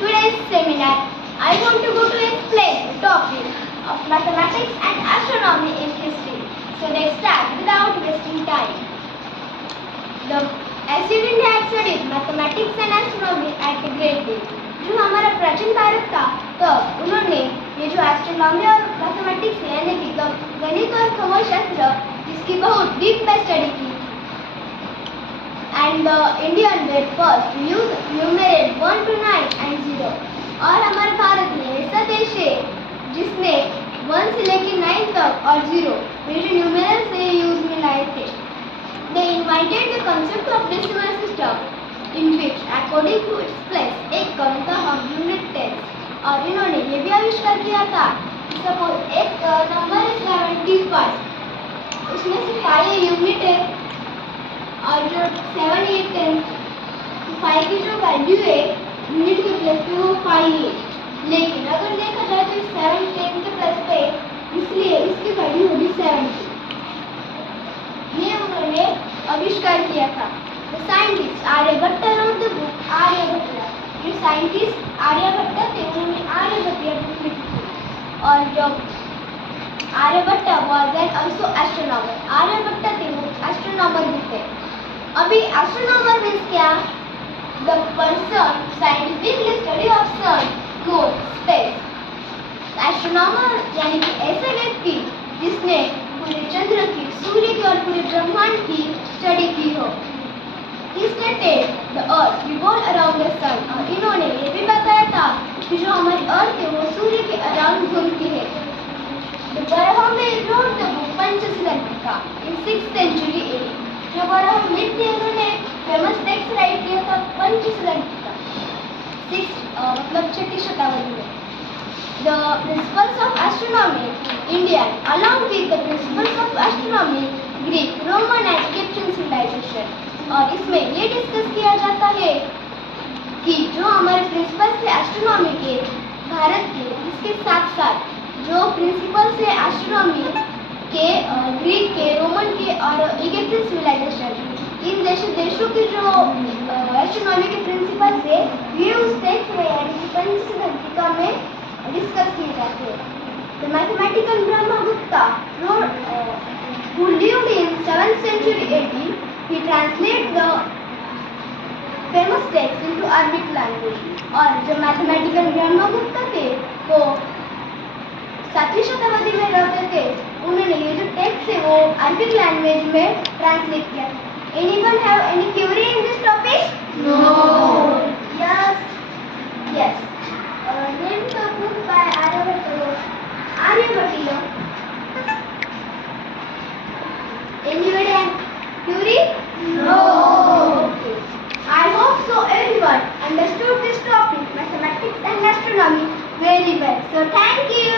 today's seminar, I want to explain the topic of mathematics and astronomy in history. So let's start without wasting time. As India had studied mathematics and astronomy at a great deal. जो हमारा प्राचीन भारत था तब उन्होंने ये जो astronomy और mathematics यानी कि गणित और खगोलशास्त्र जिसकी बहुत डीप में स्टडी की. And the Indian were first to use numeral 1 to 9 and 0. और हमारे भारत में ऐसा देश है जिसने 1 से लेकर 9 तक और 0 ये जो न्यूमेरल से यूज में लाए थे. They invented the concept of decimal system in which according to its place एक क्रम का हम यूनिट टेंस. और इन्होंने ये भी आविष्कार किया था सपोज एक नंबर है 75 उसमें से 5 यूनिट है और जो 7 8 10 5 की जो वैल्यू है यूनिट के प्लेस पे वो 5 है. लेकिन अगर देखा जाए तो 7 10 के प्लेस पे इसलिए इसकी वैल्यू होगी 70. ये उन्होंने आविष्कार किया था. The scientist Aryabhata wrote the book Aryabhata. जो साइंटिस्ट आर्यभट्ट थे उन्होंने आर्यभट्ट बुक लिखी थी. और जो Aryabhata was an also astronomer. Aryabhata थे वो एस्ट्रोनॉमर भी थे. अभी एस्ट्रोनॉमर मीन्स क्या? The person scientifically study of sun, moon, space. Astronomer यानी कि ऐसे व्यक्ति जिसने पूरे चंद्र की, सूर्य की और पूरे ब्रह्मांड की स्टडी की हो. He stated the earth revolves around the sun. और इन्होंने ये भी बताया था कि जो हमारी अर्थ है वो सूर्य के अराउंड घूमती है. The Brahmin wrote the book पंचसिद्धांतिका in 6th century AD. जो ब्राह्मण थे उन्होंने फेमस टेक्स्ट राइट किया था पंचसिद्धांतिका 6 शताब्दी में. The principles of astronomy Indian along with the principles of astronomy Greek, Roman and Egyptian civilization. और इसमें ये डिस्कस किया जाता है कि जो हमारे प्रिंसिपल्स है एस्ट्रोनॉमी के भारत के इसके साथ साथ जो प्रिंसिपल्स है एस्ट्रोनॉमी के ग्रीक के, रोमन के और इजिप्शियन सिविलाइजेशन इन जैसे देशों के जो एस्ट्रोनॉमी के प्रिंसिपल्स है ये उस टेक्स्ट में यानी कि पंचसिद्धांतिका में डिस्कस किए जाते हैं. The mathematical Brahmagupta who lived in 7th century AD, he translated the famous text into Arabic language. और जो मैथमेटिकल ब्रह्मगुप्ता थे वो 7वीं शताब्दी में रहते थे. उन्होंने ये जो टेक्स्ट है वो अरबिक लैंग्वेज में ट्रांसलेट किया. Anyone have any query in this topic? No. Yes. Name the book by Aryabhatta. Anybody have query? No. Okay. I hope so everyone understood this topic, mathematics and astronomy, very well. So thank you.